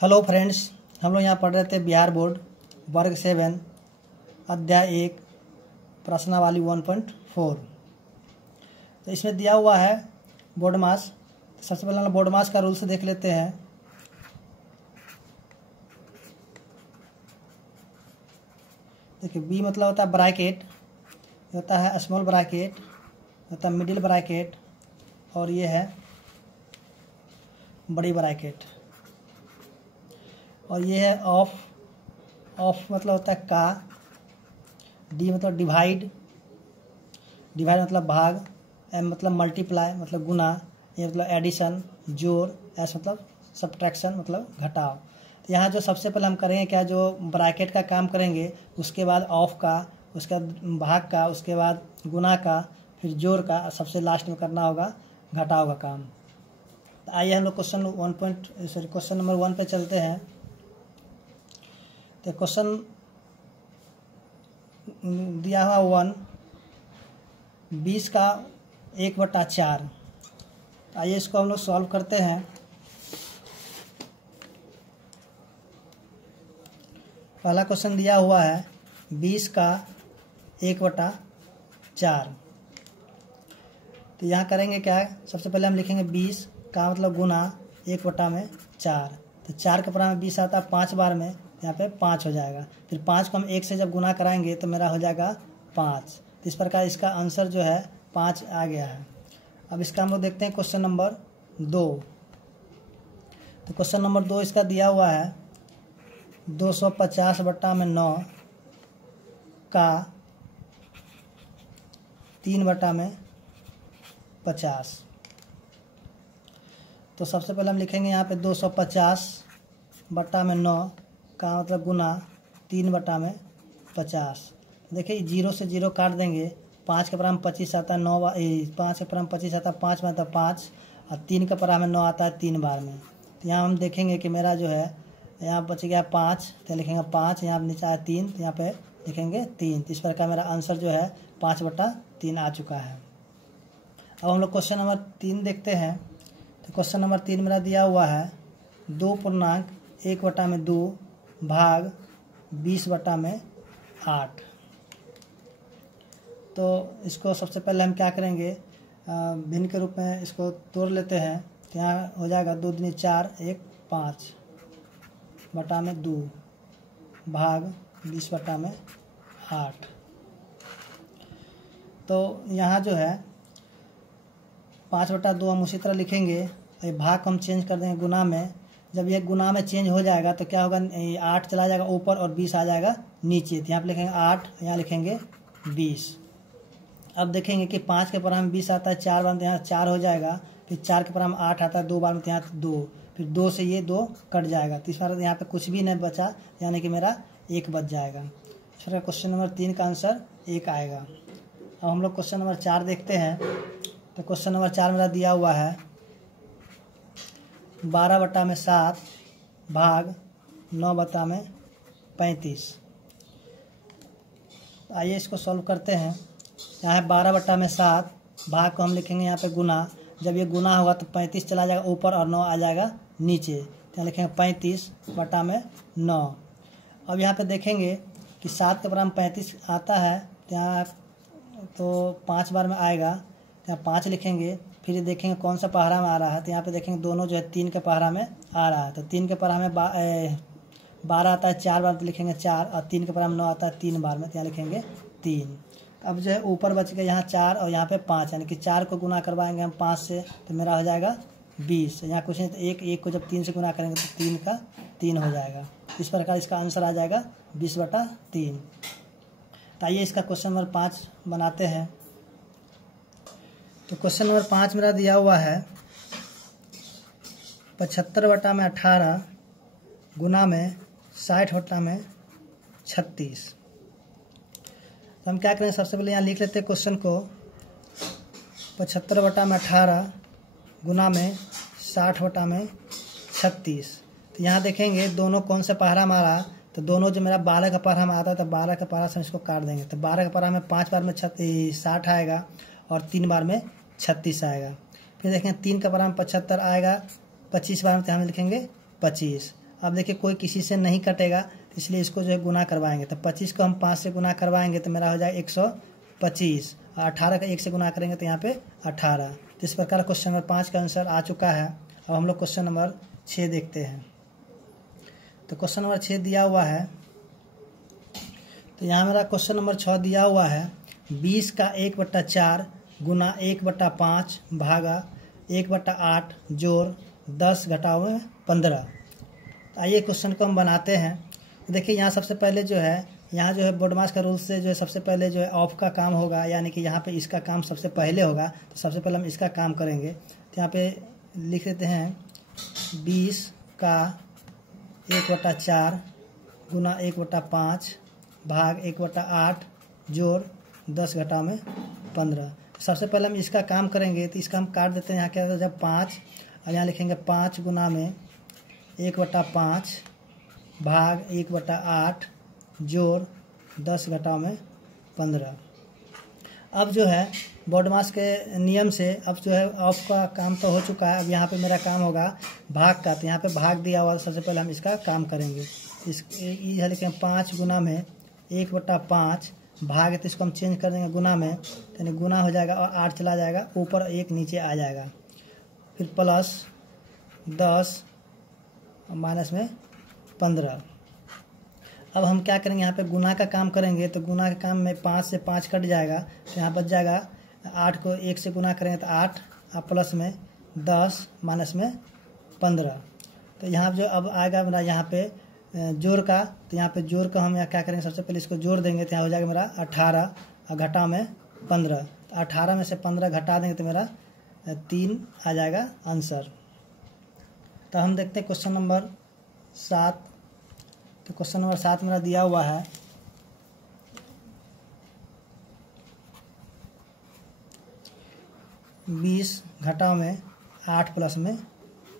Hello friends, हम लोग यहाँ पढ़ रहे थे बिहार बोर्ड वर्ग 7 अध्याय 1 प्रश्नावली 1.4। तो इसमें दिया हुआ है बोर्ड मास। सबसे पहले हम बोर्ड मास का रूल्स देख लेते हैं। देखिए, बी मतलब होता है ब्रैकेट, होता है स्मॉल ब्रैकेट, होता है मिडिल ब्रैकेट, और ये है बड़ी ब्रैकेट, और ये है ऑफ मतलब होता है का, डी मतलब डिवाइड मतलब भाग, एम मतलब मल्टीप्लाई मतलब गुना, ए मतलब एडिशन जोड़, एस मतलब सब्ट्रैक्शन मतलब घटाव। तो यहाँ जो सबसे पहले हम करेंगे क्या, जो ब्रैकेट का काम करेंगे, उसके बाद ऑफ का, उसके बाद भाग का, उसके बाद गुना का, फिर जोड़ का, सबसे लास्ट में करना होगा घटाव का काम। तो आइए हम लोग क्वेश्चन नंबर 1 पे चलते हैं। तो क्वेश्चन दिया हुआ 1, 20 का 1/4। आइए इसको हम लोग सॉल्व करते हैं। पहला क्वेश्चन दिया हुआ है 20 का 1/4। तो यहाँ करेंगे क्या, सबसे पहले हम लिखेंगे 20 का मतलब गुना 1/4। तो 4 के बराबर 20 आता है 5 बार में, यहाँ पे 5 हो जाएगा। फिर 5 को हम 1 से जब गुना कराएंगे तो मेरा हो जाएगा 5। तो इस प्रकार इसका आंसर जो है 5 आ गया है। अब इसका हम लोग देखते हैं क्वेश्चन नंबर 2। तो क्वेश्चन नंबर 2 इसका दिया हुआ है 250/9 का 3/50। तो सबसे पहले हम लिखेंगे यहाँ पे 250/9 का मतलब गुना 3/50। देखिए 0 से 0 काट देंगे, 5 के बराबर 25 आता है 9 बार, 5 के बराबर 25 आता है 5 में, आता 5, और 3 के बराबर 9 आता है 3 बार में। तो यहाँ हम देखेंगे कि मेरा जो है यहाँ बच गया 5, तो लिखेंगे 5, यहाँ नीचे आया 3, तो यहाँ पे लिखेंगे 3। तो इस प्रकार मेरा आंसर जो है 5/3 आ चुका है। अब हम लोग क्वेश्चन नंबर 3 देखते हैं। तो क्वेश्चन नंबर 3 मेरा दिया हुआ है 2.1/2 भाग 20/8। तो इसको सबसे पहले हम क्या करेंगे, भिन्न के रूप में इसको तोड़ लेते हैं। तो यहाँ हो जाएगा 2 दूनी 4, 1 5/2 भाग 20/8। तो यहाँ जो है 5/2 हम उसी तरह लिखेंगे। ये भाग को हम चेंज कर देंगे गुना में। जब ये गुना में चेंज हो जाएगा तो क्या होगा, 8 चला जाएगा ऊपर और 20 आ जाएगा नीचे। तो यहाँ पे लिखेंगे 8, यहाँ लिखेंगे 20। अब देखेंगे कि 5 के बराबर 20 आता है 4 बार, तो यहाँ 4 हो जाएगा। फिर 4 के बराबर 8 आता है 2 बार में, तो यहाँ 2, फिर 2 से ये 2 कट जाएगा। तो इस बार यहाँ पे कुछ भी नहीं बचा, यानी कि मेरा 1 बच जाएगा। इस प्रकार क्वेश्चन नंबर 3 का आंसर 1 आएगा। अब हम लोग क्वेश्चन नंबर 4 देखते हैं। तो क्वेश्चन नंबर 4 मेरा दिया हुआ है 12/7 भाग 9/35। आइए इसको सॉल्व करते हैं। यहाँ है 12/7, भाग को हम लिखेंगे यहाँ पे गुना। जब ये गुना होगा तो 35 चला जाएगा ऊपर और 9 आ जाएगा नीचे। तो यहाँ लिखेंगे 35/9। अब यहाँ पे देखेंगे कि 7 के बराबर 35 आता है, तो यहाँ तो 5 बार में आएगा, तो यहाँ 5 लिखेंगे। फिर देखेंगे कौन सा पहाड़ा में आ रहा है, तो यहाँ पे देखेंगे दोनों जो है 3 के पहाड़ा में आ रहा है। तो 3 के पहाड़ा में 12 आता है 4 बार, तो लिखेंगे 4, और 3 के पहाड़ा में 9 आता है 3 बार में, तो यहाँ लिखेंगे 3। अब जो है ऊपर बच गया यहाँ 4 और यहाँ पे 5, यानी कि 4 को गुना करवाएंगे हम 5 से, तो मेरा हो जाएगा 20। यहाँ कुछ नहीं, तो 1 को जब 3 से गुना करेंगे तो 3 का 3 हो जाएगा। इस प्रकार इसका आंसर आ जाएगा 20/3। तो आइए इसका क्वेश्चन नंबर 5 बनाते हैं। तो क्वेश्चन नंबर 5 मेरा दिया हुआ है 75/18 गुना में 60/36। तो हम क्या करें, सबसे पहले यहाँ लिख लेते हैं क्वेश्चन को। 75/18 गुना में 60/36। तो यहाँ देखेंगे दोनों कौन से पहाड़ा में आ रहा, तो दोनों जो मेरा 12 का पहाड़ा में आता है, तो 12 का पहाड़ा से इसको काट देंगे। तो 12 का पहाड़ा में 5 बार में 60 आएगा और 3 बार में 36 आएगा। फिर देखेंगे 3 का बराबर 75 आएगा, 25 बार में तो हम लिखेंगे 25, अब देखिए कोई किसी से नहीं कटेगा, इसलिए इसको जो है गुना करवाएंगे। तो 25 को हम 5 से गुना करवाएंगे तो मेरा हो जाएगा 125, और 18 का 1 से गुना करेंगे तो यहाँ पे 18। तो इस प्रकार क्वेश्चन नंबर 5 का आंसर आ चुका है। अब हम लोग क्वेश्चन नंबर 6 देखते हैं। तो क्वेश्चन नंबर 6 दिया हुआ है, तो यहाँ मेरा क्वेश्चन नंबर 6 दिया हुआ है 20 का 1/4 गुना 1/5 भागा 1/8 जोड़ 10 घटाओ 15। आइए क्वेश्चन को हम बनाते हैं। तो देखिए यहाँ सबसे पहले जो है, यहाँ जो है बोर्डमास का रूल से जो है सबसे पहले जो है ऑफ का काम होगा, यानी कि यहाँ पे इसका काम सबसे पहले होगा। तो सबसे पहले हम इसका काम करेंगे। तो यहाँ पे लिख देते हैं 20 का 1/4 गुना 1/5 भाग 1/8 जोड़ 10 घटाओ 15। सबसे पहले हम इसका काम करेंगे, तो इसका हम काट देते हैं। यहाँ क्या होता है जब 5, और यहाँ लिखेंगे 5 गुना में 1/5 भाग 1/8 जोड़ 10 घटाओ 15। अब जो है बोर्डमास के नियम से अब जो है ऑफ का काम तो हो चुका है। अब यहाँ पे मेरा काम होगा भाग का। तो यहाँ पे भाग दिया हुआ, सबसे पहले हम इसका काम करेंगे। यह लिखेंगे 5 गुना में 1/5 भाग, तो इसको हम चेंज कर देंगे गुना में, यानी गुना हो जाएगा और 8 चला जाएगा, ऊपर 1 नीचे आ जाएगा। फिर प्लस 10 और माइनस में 15। अब हम क्या करेंगे, यहाँ पे गुना का काम करेंगे। तो गुना के काम में 5 से 5 कट जाएगा, तो यहाँ बच जाएगा 8 को 1 से गुना करेंगे तो 8 और प्लस में 10 माइनस में 15। तो यहाँ जो अब आएगा मेरा यहाँ पे जोड़ का, तो यहाँ पे जोड़ का हम यहाँ क्या करेंगे, सबसे पहले इसको जोड़ देंगे। तो यहाँ हो जाएगा मेरा 18 और घटा में 15। तो 18 में से 15 घटा देंगे तो मेरा 3 आ जाएगा आंसर। तो हम देखते हैं क्वेश्चन नंबर 7। तो क्वेश्चन नंबर 7 मेरा दिया हुआ है 20 घटाओ में 8 प्लस में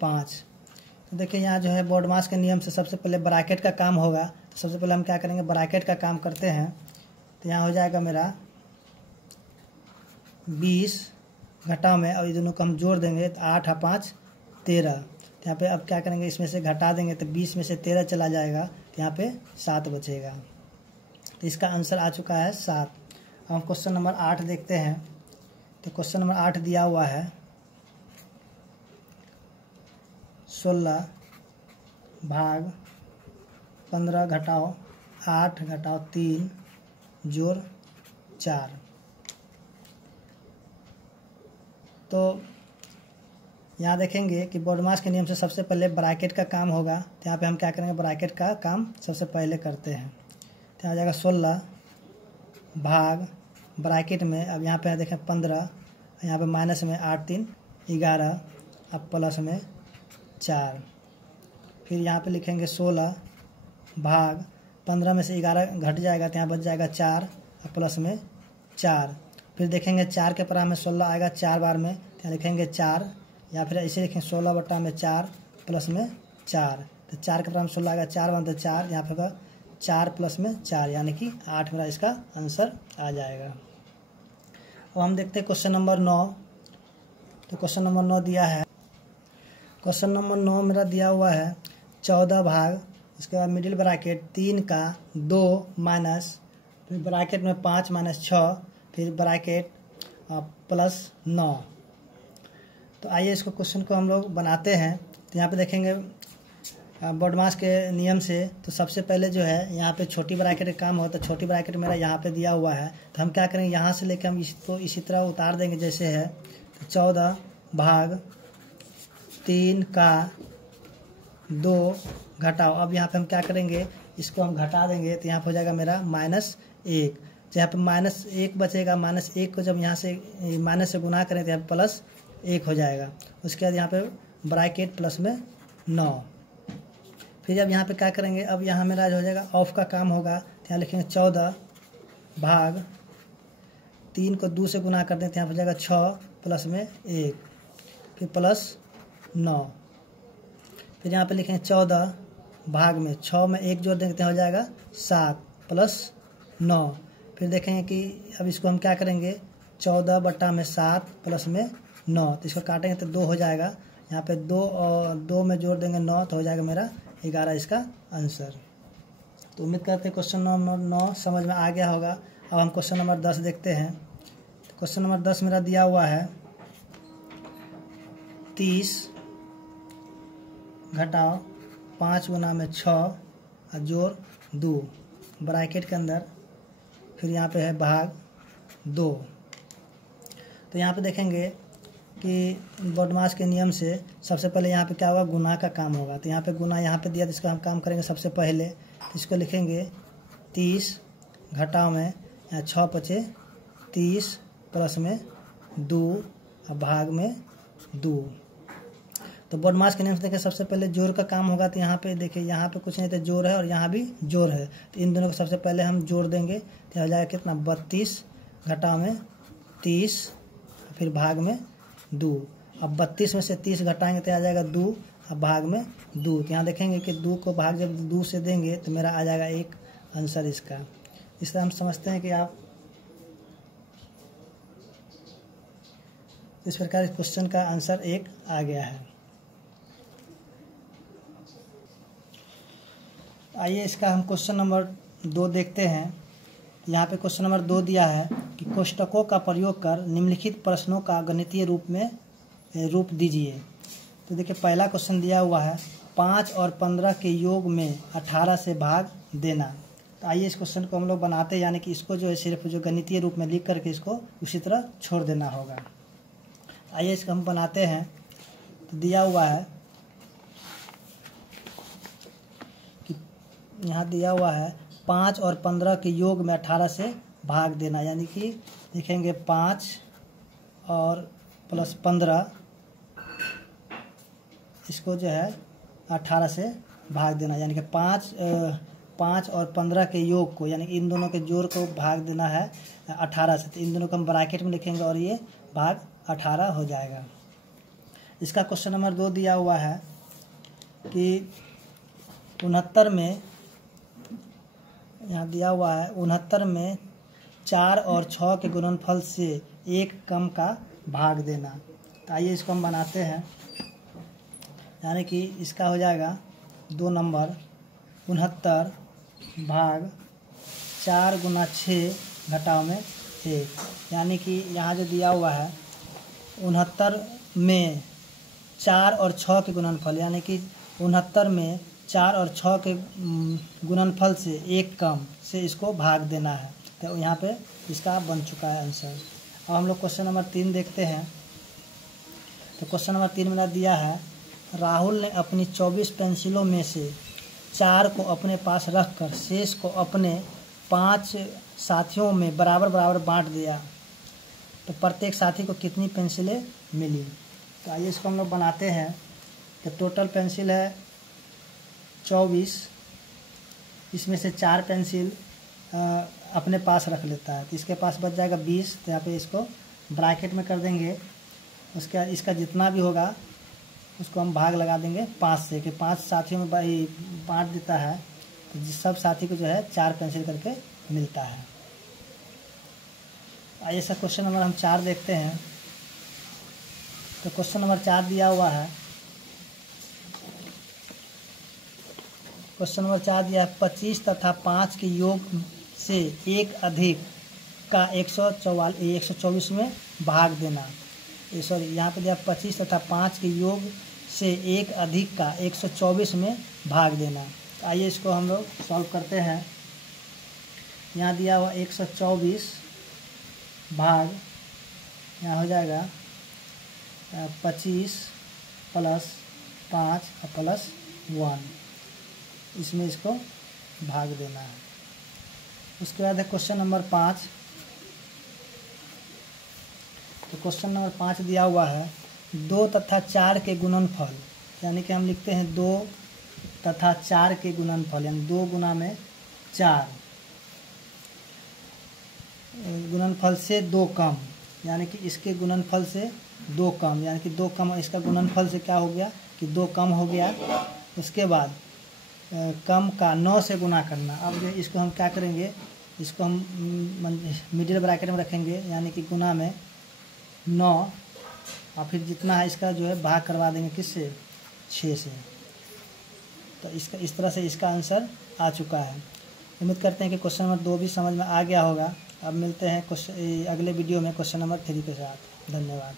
5। तो देखिए यहाँ जो है बोर्डमास के नियम से सबसे पहले ब्रैकेट का काम होगा। तो सबसे पहले हम क्या करेंगे, ब्रैकेट का काम करते हैं। तो यहाँ हो जाएगा मेरा 20 घटाओ में, और ये दोनों को हम जोड़ देंगे तो 8 और 5 13। तो यहाँ पे अब क्या करेंगे, इसमें से घटा देंगे तो 20 में से 13 चला जाएगा, तो यहाँ पे 7 बचेगा। तो इसका आंसर आ चुका है 7। हम क्वेश्चन नंबर 8 देखते हैं। तो क्वेश्चन नंबर 8 दिया हुआ है 16 भाग 15 घटाओ 8 घटाओ 3 जोड़ 4। तो यहाँ देखेंगे कि बोर्डमास के नियम से सबसे पहले ब्रैकेट का काम होगा। तो यहाँ पे हम क्या करेंगे, ब्रैकेट का काम सबसे पहले करते हैं। तो यहाँ जाएगा 16 भाग ब्रैकेट में, अब यहाँ पे देखें 15, यहाँ पे माइनस में 8 3 11, अब प्लस में 4। फिर यहाँ पे लिखेंगे 16 भाग 15 में से 11 घट जाएगा, तो यहाँ बच जाएगा 4 और प्लस में 4। फिर देखेंगे 4 के परा में 16 आएगा 4 बार में, तो यहाँ लिखेंगे 4, या फिर ऐसे लिखेंगे 16 बटा में 4 प्लस में 4। तो 4 के परा में 16 आएगा 4 बार, तो 4 यहाँ पे 4 प्लस में 4, यानी कि 8 मेरा इसका आंसर आ जाएगा। अब हम देखते हैं क्वेश्चन नंबर 9। तो क्वेश्चन नंबर 9 दिया है, क्वेश्चन नंबर 9 मेरा दिया हुआ है 14 भाग, उसके बाद मिडिल ब्रैकेट 3 का 2 माइनस, फिर ब्रैकेट में 5 माइनस 6, फिर ब्रैकेट प्लस 9। तो आइए इसको क्वेश्चन को हम लोग बनाते हैं। तो यहाँ पे देखेंगे बोर्डमास के नियम से, तो सबसे पहले जो है यहाँ पे छोटी ब्रैकेट का काम हो, तो छोटी ब्रैकेट मेरा यहाँ पे दिया हुआ है। तो हम क्या करेंगे, यहाँ से लेकर हम इसको इसी तरह उतार देंगे जैसे है। तो 14 भाग 3 का 2 घटाओ, अब यहाँ पे हम क्या करेंगे, इसको हम घटा देंगे। तो यहाँ पे हो जाएगा मेरा -1, यहाँ पे -1 बचेगा। -1 को जब यहाँ से माइनस से गुना करें तो यहाँ पे +1 हो जाएगा। उसके बाद यहाँ पे ब्रैकेट प्लस में 9। फिर जब यहाँ पे क्या करेंगे, अब यहाँ मेरा जो हो जाएगा ऑफ का काम होगा। तो यहाँ लिखेंगे 14 भाग 3 को 2 से गुना कर दें, तो यहाँ पे हो जाएगा 6 प्लस में 1, फिर प्लस 9। फिर यहाँ पे लिखेंगे 14 भाग में 6 में 1 जोड़ देंगे तो हो जाएगा 7 प्लस 9। फिर देखेंगे कि अब इसको हम क्या करेंगे, 14 बटा में 7 प्लस में 9, तो इसको काटेंगे तो 2 हो जाएगा। यहाँ पे 2 और 2 में जोड़ देंगे 9, तो हो जाएगा मेरा 11 इसका आंसर। तो उम्मीद करते हैं क्वेश्चन नंबर 9 समझ में आ गया होगा। अब हम क्वेश्चन नंबर 10 देखते हैं। तो क्वेश्चन नंबर 10 मेरा दिया हुआ है 30 घटाओ 5 गुना में 6 और जोड़ 2 ब्रैकेट के अंदर, फिर यहाँ पे है भाग 2। तो यहाँ पे देखेंगे कि बॉडमास के नियम से सबसे पहले यहाँ पे क्या होगा, गुना का काम होगा। तो यहाँ पे गुना यहाँ पे दिया, जिसका हम काम करेंगे सबसे पहले। तो इसको लिखेंगे 30 घटाव में यहाँ 6 पचे 30 प्लस में 2 और भाग में 2। तो बॉडमास के नियम से देखिए सबसे पहले जोड़ का काम होगा। तो यहाँ पे देखिए, यहाँ पे कुछ नहीं तो जोड़ है और यहाँ भी जोड़ है। तो इन दोनों को सबसे पहले हम जोड़ देंगे। तो हो जाएगा कितना, 32 घटाव में 30 फिर भाग में 2। अब 32 में से 30 घटाएंगे तो आ जाएगा 2 और भाग में 2। तो यहाँ देखेंगे कि 2 को भाग जब 2 से देंगे तो मेरा आ जाएगा 1 आंसर इसका। इससे हम समझते हैं कि आप इस प्रकार इस क्वेश्चन का आंसर 1 आ गया है। आइए इसका हम क्वेश्चन नंबर 2 देखते हैं। यहाँ पे क्वेश्चन नंबर 2 दिया है कि कोष्टकों का प्रयोग कर निम्नलिखित प्रश्नों का गणितीय रूप दीजिए। तो देखिए पहला क्वेश्चन दिया हुआ है 5 और 15 के योग में 18 से भाग देना। तो आइए इस क्वेश्चन को हम लोग बनाते हैं, यानी कि इसको जो है सिर्फ जो गणितीय रूप में लिख करके इसको उसी तरह छोड़ देना होगा। आइए इसको हम बनाते हैं। तो दिया हुआ है कि यहाँ दिया हुआ है 5 और 15 के योग में 18 से भाग देना, यानी कि लिखेंगे 5 और प्लस 15, इसको जो है 18 से भाग देना, यानी कि 5 और 15 के योग को, यानी कि इन दोनों के जोड़ को भाग देना है 18 से। तो इन दोनों को हम ब्रैकेट में लिखेंगे और ये भाग 18 हो जाएगा। इसका क्वेश्चन नंबर 2 दिया हुआ है कि 69 में, यहाँ दिया हुआ है 69 में 4 और 6 के गुणनफल से 1 कम का भाग देना। तो आइए इसको हम बनाते हैं, यानी कि इसका हो जाएगा 2 नंबर 69 भाग 4 गुना 6 घटाव में 1, यानी कि यहाँ जो दिया हुआ है 69 में 4 और 6 के गुणनफल, यानी कि 69 में 4 और 6 के गुणनफल से 1 कम से इसको भाग देना है। तो यहाँ पे इसका बन चुका है आंसर। अब हम लोग क्वेश्चन नंबर 3 देखते हैं। तो क्वेश्चन नंबर 3 मेरा दिया है राहुल ने अपनी 24 पेंसिलों में से 4 को अपने पास रखकर शेष को अपने 5 साथियों में बराबर बराबर बांट दिया। तो प्रत्येक साथी को कितनी पेंसिलें मिली। तो आइए इसको हम लोग बनाते हैं। तो टोटल पेंसिल है 24, इसमें से 4 पेंसिल अपने पास रख लेता है, तो इसके पास बच जाएगा 20। तो यहाँ पे इसको ब्रैकेट में कर देंगे। उसके बाद इसका जितना भी होगा उसको हम भाग लगा देंगे 5 से, कि 5 साथियों में बांट देता है, तो सब साथी को जो है 4 पेंसिल करके मिलता है। आइए सर क्वेश्चन नंबर हम 4 देखते हैं। तो क्वेश्चन नंबर 4 दिया हुआ है, क्वेश्चन नंबर 4 दिया है 25 तथा 5 के योग से 1 अधिक का 124 में भाग देना। सॉरी, यहाँ पे दिया 25 तथा 5 के योग से 1 अधिक का 124 में भाग देना। तो आइए इसको हम लोग सॉल्व करते हैं। यहाँ दिया हुआ 124 भाग, यहाँ हो जाएगा 25 प्लस 5 प्लस 1, इसमें इसको भाग देना है। उसके बाद है क्वेश्चन नंबर 5। तो क्वेश्चन नंबर 5 दिया हुआ है 2 तथा 4 के गुणनफल, यानी कि हम लिखते हैं 2 तथा 4 के गुणनफल, यानी 2 गुना में 4 गुणनफल से 2 कम, यानी कि इसके गुणनफल से 2 कम, यानी कि 2 कम, इसका गुणनफल से क्या हो गया कि 2 कम हो गया। उसके बाद कम का 9 से गुना करना। अब जो इसको हम क्या करेंगे, इसको हम मिडिल ब्रैकेट में रखेंगे, यानी कि गुना में 9 और फिर जितना है इसका जो है भाग करवा देंगे किससे, 6 से। तो इसका इस तरह से इसका आंसर आ चुका है। उम्मीद करते हैं कि क्वेश्चन नंबर 2 भी समझ में आ गया होगा। अब मिलते हैं अगले वीडियो में क्वेश्चन नंबर 3 के साथ। धन्यवाद।